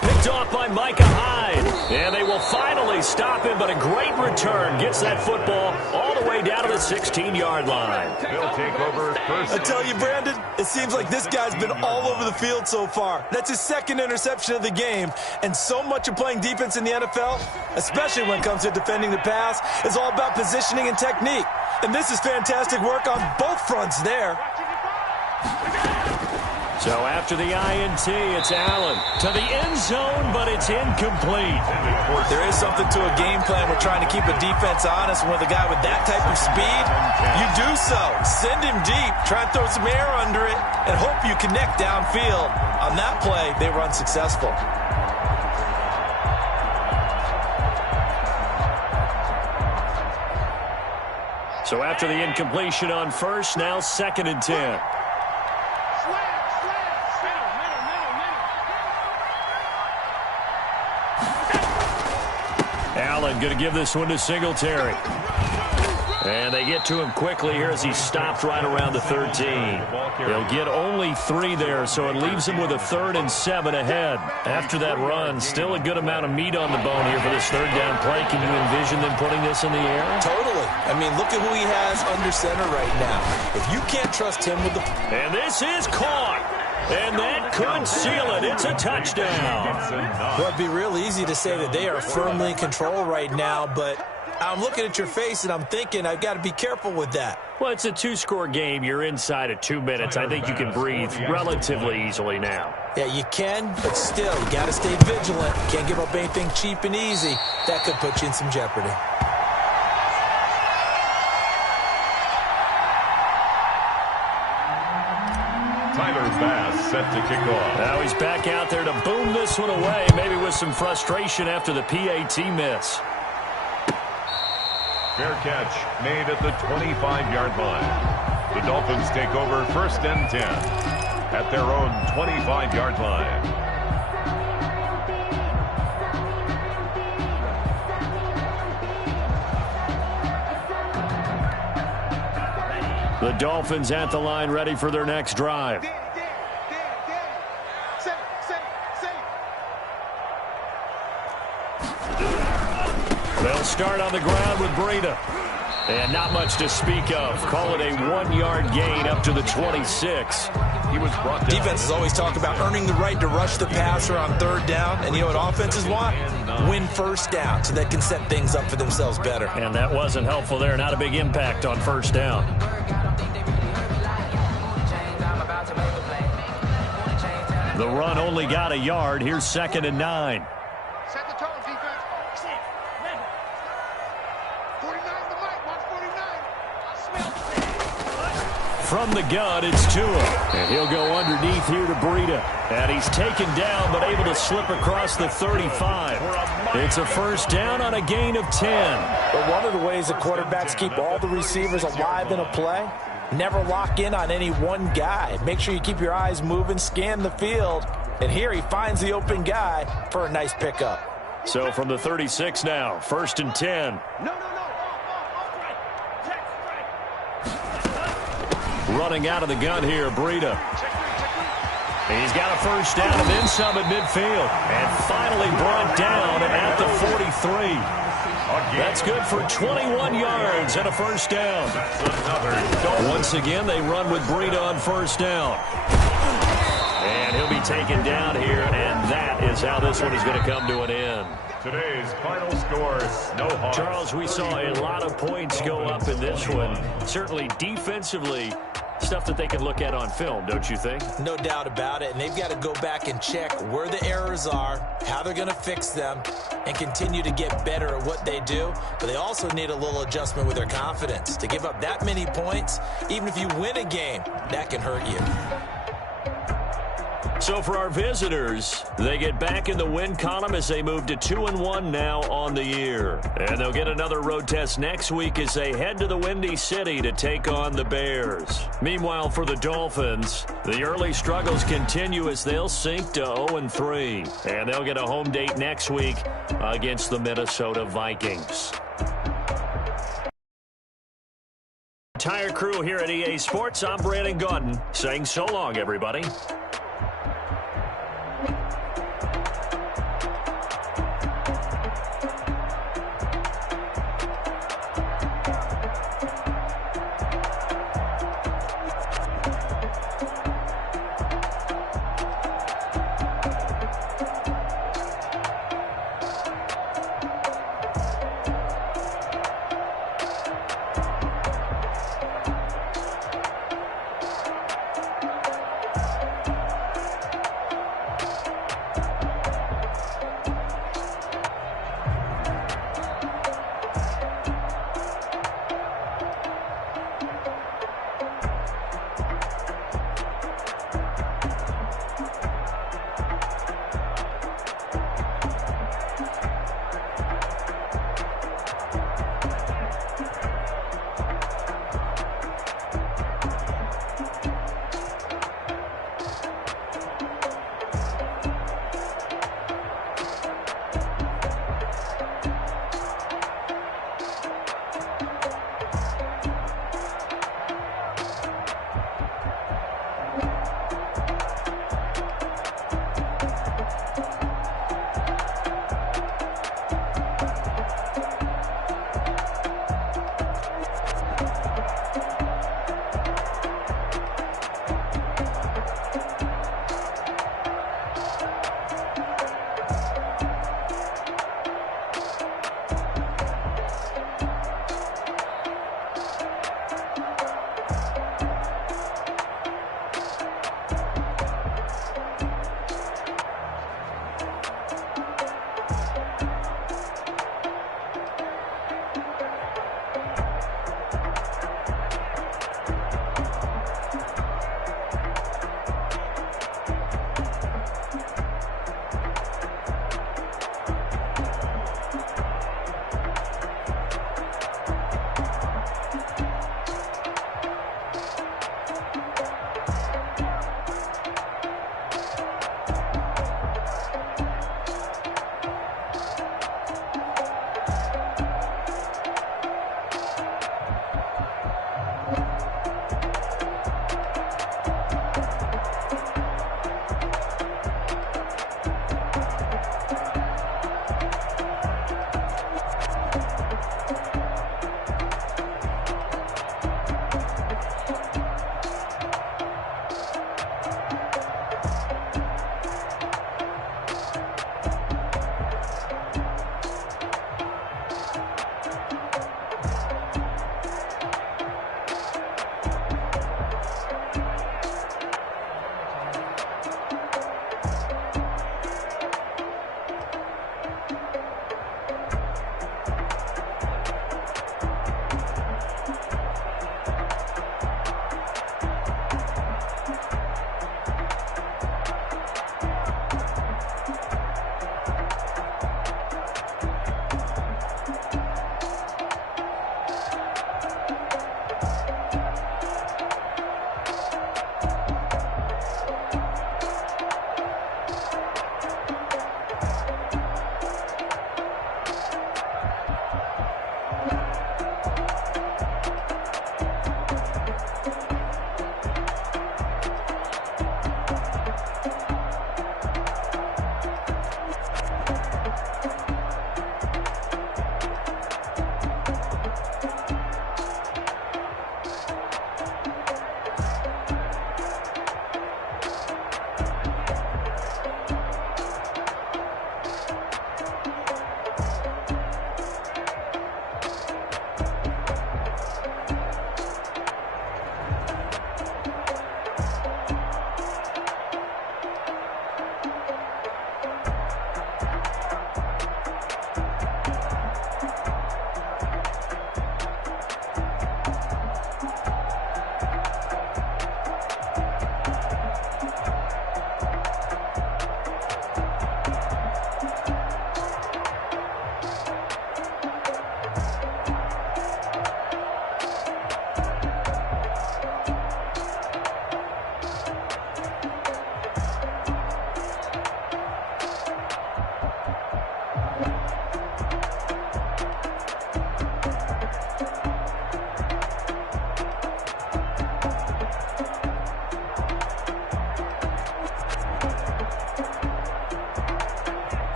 Picked off by Micah Hyde. And they will finally stop him, but a great return. Gets that football all the way down to the 16-yard line. They'll take over first. I tell you, Brandon, it seems like this guy's been all over the field so far. That's his 2nd interception of the game. And so much of playing defense in the NFL, especially when it comes to defending the pass, is all about positioning and technique. And this is fantastic work on both fronts there. So after the INT, it's Allen to the end zone, but it's incomplete. There is something to a game plan. We're trying to keep a defense honest. With a guy with that type of speed, you do so. Send him deep, try and throw some air under it, and hope you connect downfield. On that play, they were unsuccessful. So after the incompletion on first, now 2nd and 10. Allen going to give this one to Singletary. And they get to him quickly here as he stopped right around the 13. They'll get only 3 there, so it leaves him with a 3rd and 7 ahead. After that run, still a good amount of meat on the bone here for this 3rd down play. Can you envision them putting this in the air? Totally. I mean, look at who he has under center right now. If you can't trust him with the... And this is caught. And that could seal it. It's a touchdown. Well, it'd be real easy to say that they are firmly in control right now, but I'm looking at your face and I'm thinking I've got to be careful with that. Well, it's a 2-score game. You're inside of 2 minutes. I think you can breathe relatively easily now. Yeah, you can, but still, you got to stay vigilant. Can't give up anything cheap and easy. That could put you in some jeopardy. Tyler Bass set to kick off. Now he's back out there to boom this one away, maybe with some frustration after the PAT miss. Fair catch made at the 25-yard line. The Dolphins take over 1st and 10 at their own 25-yard line. The Dolphins at the line, ready for their next drive. They'll start on the ground with Breida. And not much to speak of. Call it a 1-yard gain up to the 26. He was brought down. Defenses always talk about earning the right to rush the passer on 3rd down. And you know what offenses want? Win 1st down so they can set things up for themselves better. And that wasn't helpful there. Not a big impact on 1st down. The run only got a yard. Here's 2nd and 9. Set the tone, defense. 49 the mic, 149. From the gun, it's Tua. And he'll go underneath here to Breida. And he's taken down, but able to slip across the 35. It's a 1st down on a gain of 10. But one of the ways that quarterbacks keep all the receivers alive in a play, never lock in on any one guy. Make sure you keep your eyes moving, scan the field, And here he finds the open guy for a nice pickup. So from the 36 now, 1st and 10. Running out of the gun here, Breida. He's got a first down and then some at midfield. And finally brought down at the 43. That's good for 21 yards and a first down. Once again, they run with Breida on first down. And he'll be taken down here, and that is how this one is going to come to an end. Today's final score, no harm. Charles, we saw a lot of points go up in this one. Certainly defensively, stuff that they can look at on film, don't you think? No doubt about it, and they've got to go back and check where the errors are, how they're going to fix them, and continue to get better at what they do. But they also need a little adjustment with their confidence. To give up that many points, even if you win a game, that can hurt you. So for our visitors, they get back in the win column as they move to 2-1 now on the year. And they'll get another road test next week as they head to the Windy City to take on the Bears. Meanwhile, for the Dolphins, the early struggles continue as they'll sink to 0-3. And they'll get a home date next week against the Minnesota Vikings. Entire crew here at EA Sports, I'm Brandon Gaudin saying so long, everybody.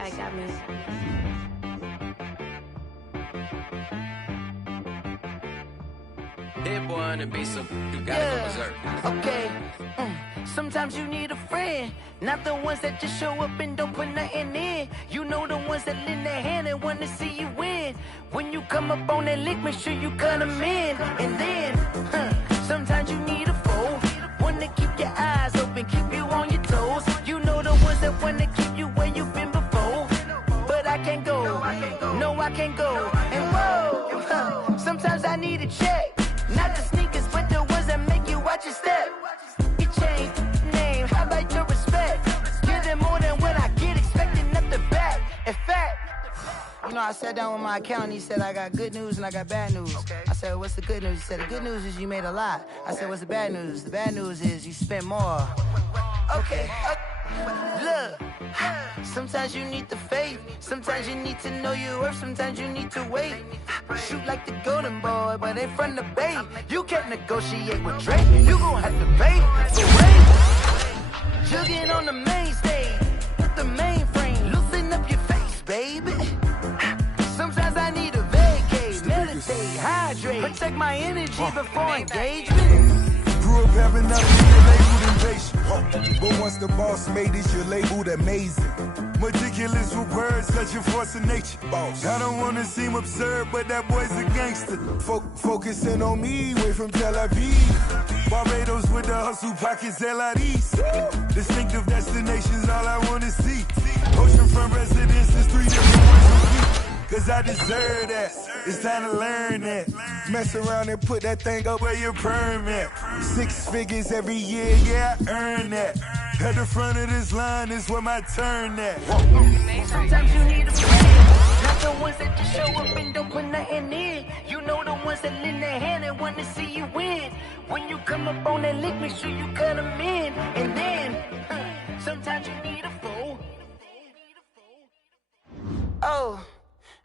back at me. Hit one and be some. You gotta go berserk. Okay. Sometimes you need a friend, not the ones that just show up and don't put nothing in. You know the ones that lend their hand and want to see you win. When you come up on that lick, make sure you cut them in. And then, sometimes you need a foe, one to keep your eyes open, keep you on your toes. You know the ones that want to keep you where you've been before. But I can't go, no I can't go. And whoa, sometimes I need a check, not the sneakers, but the ones that make you watch your step. Change name, how about your respect? Give them more than what I get, expecting nothing back. In fact, you know, I sat down with my accountant, he said I got good news and I got bad news. I said, what's the good news? He said, the good news is you made a lot. I said, what's the bad news? The bad news is you spent more. Okay, look, sometimes you need the faith, sometimes you need to know your worth, sometimes you need to wait. Shoot like the golden boy, but ain't from the bay. You can't negotiate with Drake, you gon' have to pay for rain. Jugging on the main stage, with the mainframe, loosen up your face, baby. Sometimes I need a vacate, meditate, hydrate, protect my energy before engagement. Grew up having nothing, you're labeled impatient. But once the boss made it, you're labeled amazing. Meticulous with words, such a force of nature. Boss. I don't wanna seem absurd, but that boy's a gangster. Focusing on me, way from Tel Aviv. Barbados with the hustle pockets, LIDs. Distinctive destinations, all I wanna see. Oceanfront residences, 3 different ones a week. Cause I deserve that, it's time to learn that. Mess around and put that thing up where your permit. 6 figures every year, yeah, I earn that. At the front of this line is where my turn at. Sometimes you need a friend, not the ones that just show up and don't put nothing in. You know the ones that lend their hand and want to see you win. When you come up on that lick, make sure you cut them in. And then, sometimes you need a foe. Oh.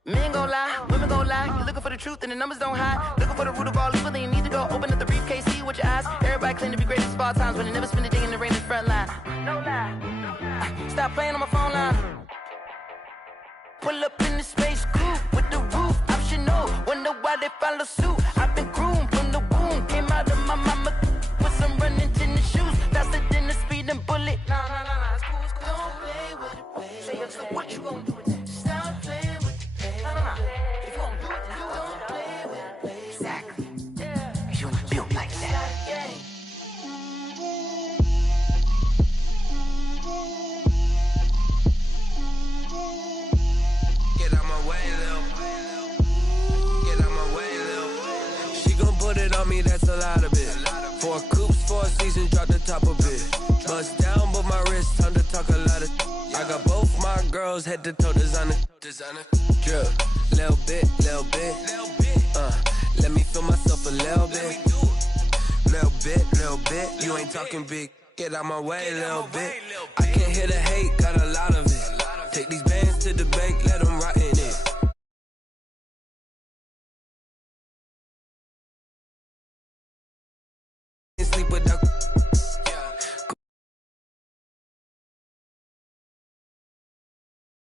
Men gon' lie, women gon' lie. You're looking for the truth and the numbers don't hide. Looking for the root of all evil, then you need to go open up the briefcase, see with your eyes. Everybody claim to be great at all times, but they never spend a day in the rain in the front line. No lie, stop playing on my phone line. Pull up in the space coupe with the roof optional. Wonder why they follow suit. I've been groomed from the womb, came out of my mama with some running tennis shoes, faster than the speeding bullet. Nah, it's cool, it's cool. Don't play with it, baby. Say so what you gon' do? Stop playing. If you gon' do it, then don't play with it. Exactly. Cause you ain't built like that. Get out my way, Lil. Get out my way, Lil. She gon' put it on me, that's a lot of it. 4 coops, 4 seasons, drop the top a bit. Bust down, but my wrist, time to talk a lot of. I got both my girls head to toe designer. Drip, little bit. Let me feel myself a little bit. Little bit. You ain't talking big. Get out my way, little bit. I can't hear the hate, got a lot of it. Take these bands to the bank, let them rot in it. Sleep without